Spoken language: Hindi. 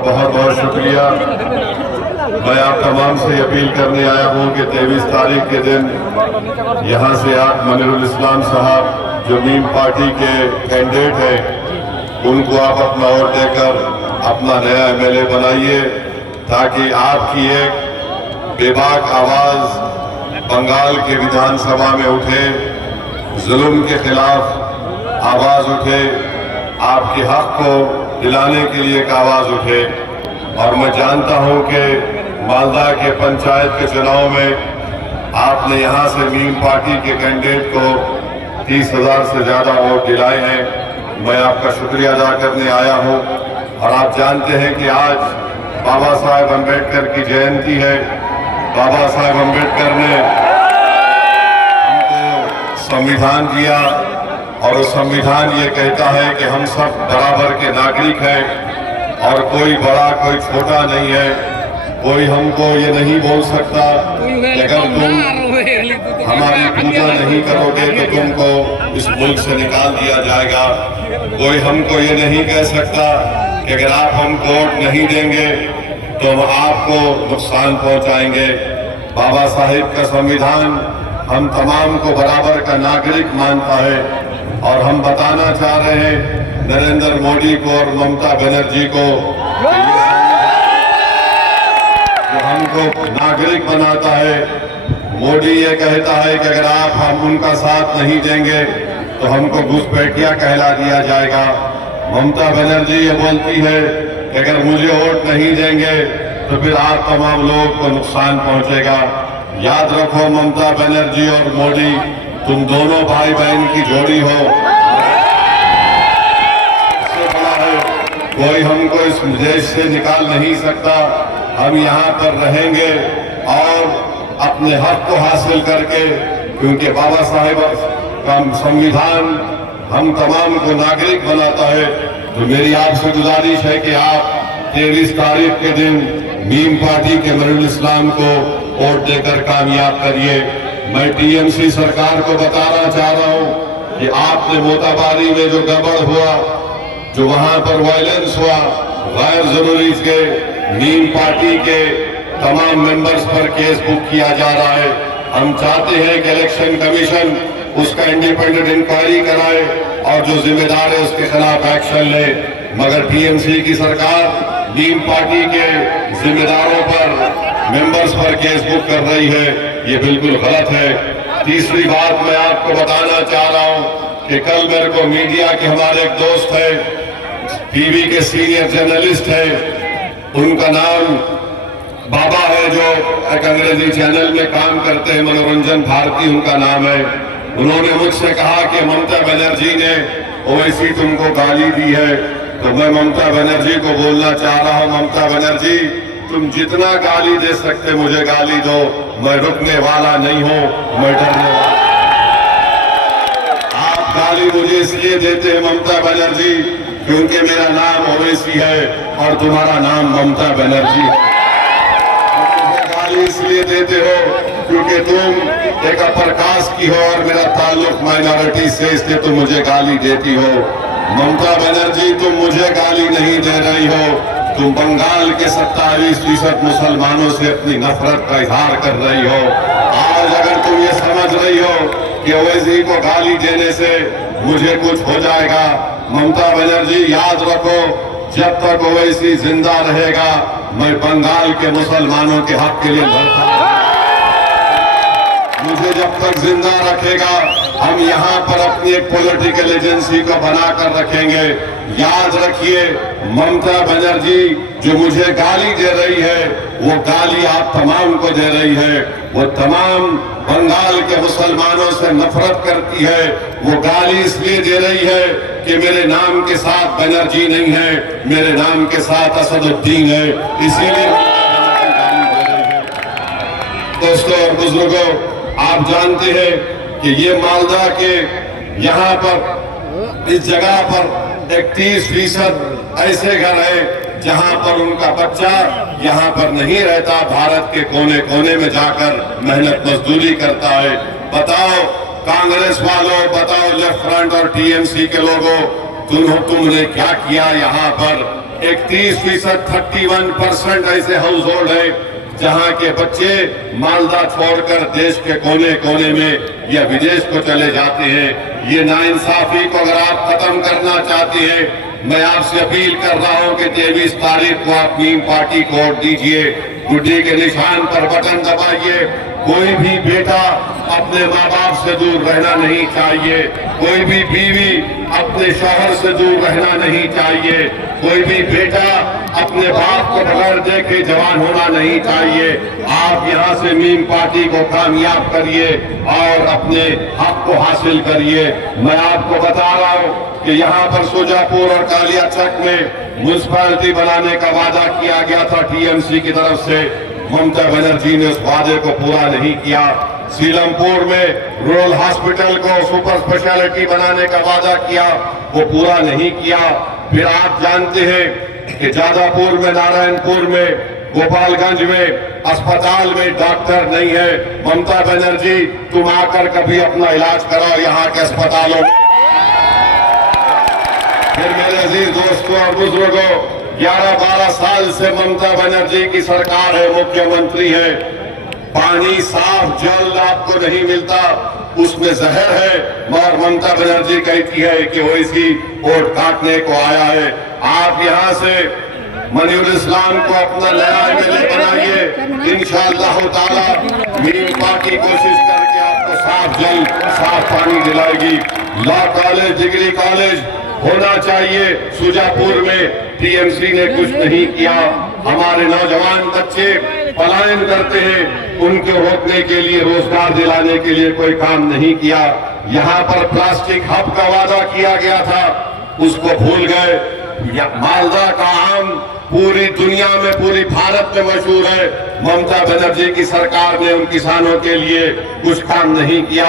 आपका बहुत बहुत शुक्रिया। मैं आप तमाम से अपील करने आया हूं कि 23 तारीख के दिन यहां से आप मनिरुल इस्लाम साहब जो मीम पार्टी के कैंडिडेट हैं उनको आप अपना वोट देकर अपना नया एमएलए बनाइए, ताकि आपकी एक बेबाक आवाज बंगाल के विधानसभा में उठे, जुल्म के खिलाफ आवाज उठे, आपके हक को दिलाने के लिए एक आवाज उठे। और मैं जानता हूं कि मालदा के पंचायत के चुनाव में आपने यहां से मीम पार्टी के कैंडिडेट को 30,000 से ज्यादा वोट दिलाए हैं। मैं आपका शुक्रिया अदा करने आया हूं। और आप जानते हैं कि आज बाबा साहेब अम्बेडकर की जयंती है। बाबा साहेब अम्बेडकर ने हमको संविधान दिया और उस संविधान ये कहता है कि हम सब बराबर के नागरिक हैं और कोई बड़ा कोई छोटा नहीं है। कोई हमको ये नहीं बोल सकता कि अगर तुम हमारी पूजा नहीं करोगे तो तुमको इस मुल्क से निकाल दिया जाएगा। कोई हमको ये नहीं कह सकता कि अगर आप हमको वोट नहीं देंगे तो हम आपको नुकसान पहुंचाएंगे। बाबा साहिब का संविधान हम तमाम को बराबर का नागरिक मानता है। और हम बताना चाह रहे हैं नरेंद्र मोदी को और ममता बनर्जी को जो हमको नागरिक बनाता है। मोदी ये कहता है कि अगर आप हम उनका साथ नहीं देंगे तो हमको घुसपैठिया कहला दिया जाएगा। ममता बनर्जी ये बोलती है कि अगर मुझे वोट नहीं देंगे तो फिर आप तमाम लोगों को नुकसान पहुंचेगा। याद रखो ममता बनर्जी और मोदी तुम दोनों भाई बहन की जोड़ी हो। इससे बड़ा है कोई हमको इस देश से निकाल नहीं सकता। हम यहाँ पर रहेंगे और अपने हक को हासिल करके, क्योंकि बाबा साहेब का संविधान हम तमाम को नागरिक बनाता है। तो मेरी आपसे गुजारिश है कि आप 23 तारीख के दिन मीम पार्टी के मनिरुल इस्लाम को वोट देकर कामयाब करिए। मैं टीएमसी सरकार को बताना चाह रहा हूं कि आपने मोताबारी में जो गड़बड़ हुआ, जो वहां पर वायलेंस हुआ, गैर जरूरी के मीम पार्टी के तमाम मेंबर्स पर केस बुक किया जा रहा है। हम चाहते हैं कि इलेक्शन कमीशन उसका इंडिपेंडेंट इंक्वायरी कराए और जो जिम्मेदार है उसके खिलाफ एक्शन ले। मगर टीएमसी की सरकार मीम पार्टी के जिम्मेदारों पर, मेंबर्स पर केस बुक कर रही है। ये बिल्कुल गलत है। तीसरी बात मैं आपको बताना चाह रहा हूं कि कल मेरे को मीडिया के हमारे एक दोस्त है, टीवी के सीनियर जर्नलिस्ट है, उनका नाम बाबा है, जो एक अंग्रेजी चैनल में काम करते हैं, मनोरंजन भारती उनका नाम है। उन्होंने मुझसे कहा कि ममता बनर्जी ने ओवैसी तुमको गाली दी है। तो मैं ममता बनर्जी को बोलना चाह रहा हूं, ममता बनर्जी तुम जितना गाली दे सकते मुझे गाली दो, मैं रुकने वाला नहीं हूं, मैं डरने वाला। आप गाली मुझे इसलिए देते हैं ममता बनर्जी क्योंकि मेरा नाम ओवैसी है और तुम्हारा नाम ममता बनर्जी है। गाली इसलिए देते हो क्योंकि तुम एक अपर कास्ट की हो और मेरा ताल्लुक माइनॉरिटी से, इसलिए तुम मुझे गाली देती हो। ममता बनर्जी तुम मुझे गाली नहीं दे रही हो, तुम बंगाल के 27% मुसलमानों से अपनी नफरत का इजहार कर रही हो। आज अगर तुम ये समझ रही हो कि ओवैसी को गाली देने से मुझे कुछ हो जाएगा, ममता बनर्जी याद रखो, जब तक ओवैसी जिंदा रहेगा मैं बंगाल के मुसलमानों के हक के लिए लड़ता हूं। मुझे जब तक जिंदा रखेगा हम यहाँ पर अपनी एक पॉलिटिकल एजेंसी को बनाकर रखेंगे। याद रखिए ममता बनर्जी जो मुझे गाली दे रही है वो गाली आप तमाम को दे रही है। वो तमाम बंगाल के मुसलमानों से नफरत करती है। वो गाली इसलिए दे रही है कि मेरे नाम के साथ बनर्जी नहीं है, मेरे नाम के साथ असदुद्दीन है, इसीलिए गाली दे रही है। दोस्तों और बुजुर्गों, आप जानते हैं कि ये मालदा के यहाँ पर इस जगह पर 31% ऐसे घर है जहाँ पर उनका बच्चा यहाँ पर नहीं रहता, भारत के कोने कोने में जाकर मेहनत मजदूरी करता है। बताओ कांग्रेस वालों, बताओ लेफ्ट फ्रंट और टीएमसी के लोगों, तुमने क्या किया यहाँ पर? 31% 31% ऐसे हाउस होल्ड है जहां के बच्चे मालदा छोड़कर देश के कोने कोने में या विदेश को चले जाते हैं। ये नाइंसाफी को अगर आप खत्म करना चाहते हैं, मैं आपसे अपील कर रहा हूं कि 23 तारीख को आप मीम पार्टी को वोट दीजिए, गुड्डी के निशान पर बटन दबाइए। कोई भी बेटा अपने माँ बाप से दूर रहना नहीं चाहिए, कोई भी बीवी अपने शौहर से दूर रहना नहीं चाहिए, कोई भी बेटा अपने बाप को बगैर देखे जवान होना नहीं चाहिए। आप यहाँ से मीम पार्टी को कामयाब करिए और अपने हक को हासिल करिए। मैं आपको बता रहा हूँ कि यहाँ पर सुजापुर और कालियाचक में म्युनिसिपैलिटी बनाने का वादा किया गया था टीएमसी की तरफ से, ममता बनर्जी ने उस वादे को पूरा नहीं किया। सीलमपुर में रूरल हॉस्पिटल को सुपर स्पेशलिटी बनाने का वादा किया, वो पूरा नहीं किया। फिर आप जानते हैं कि जादापुर में, नारायणपुर में, गोपालगंज में अस्पताल में डॉक्टर नहीं है। ममता बनर्जी, तुम आकर कभी अपना इलाज कराओ यहाँ के अस्पतालों में। फिर मेरे अजीज दोस्तों और बुजुर्गों, 11-12 साल से ममता बनर्जी की सरकार है, मुख्यमंत्री है। पानी, साफ जल आपको नहीं मिलता, उसमें जहर है। और ममता बनर्जी कहती है कि वो इसकी वोट काटने को आया है। आप यहाँ से मनीउल इस्लाम को अपना नया एमएलए बनाइए। इंशाअल्लाह ताला मीम पार्टी कोशिश करके आपको साफ जल, साफ पानी दिलाएगी। लॉ कॉलेज, डिग्री कॉलेज होना चाहिए। सुजापुर में टीएमसी ने कुछ नहीं किया। हमारे नौजवान बच्चे पलायन करते हैं, उनको रोकने के लिए, रोजगार दिलाने के लिए कोई काम नहीं किया। यहाँ पर प्लास्टिक हब का वादा किया गया था, उसको भूल गए। मालदा का आम पूरी दुनिया में, पूरी भारत में मशहूर है। ममता बनर्जी की सरकार ने उन किसानों के लिए कुछ काम नहीं किया।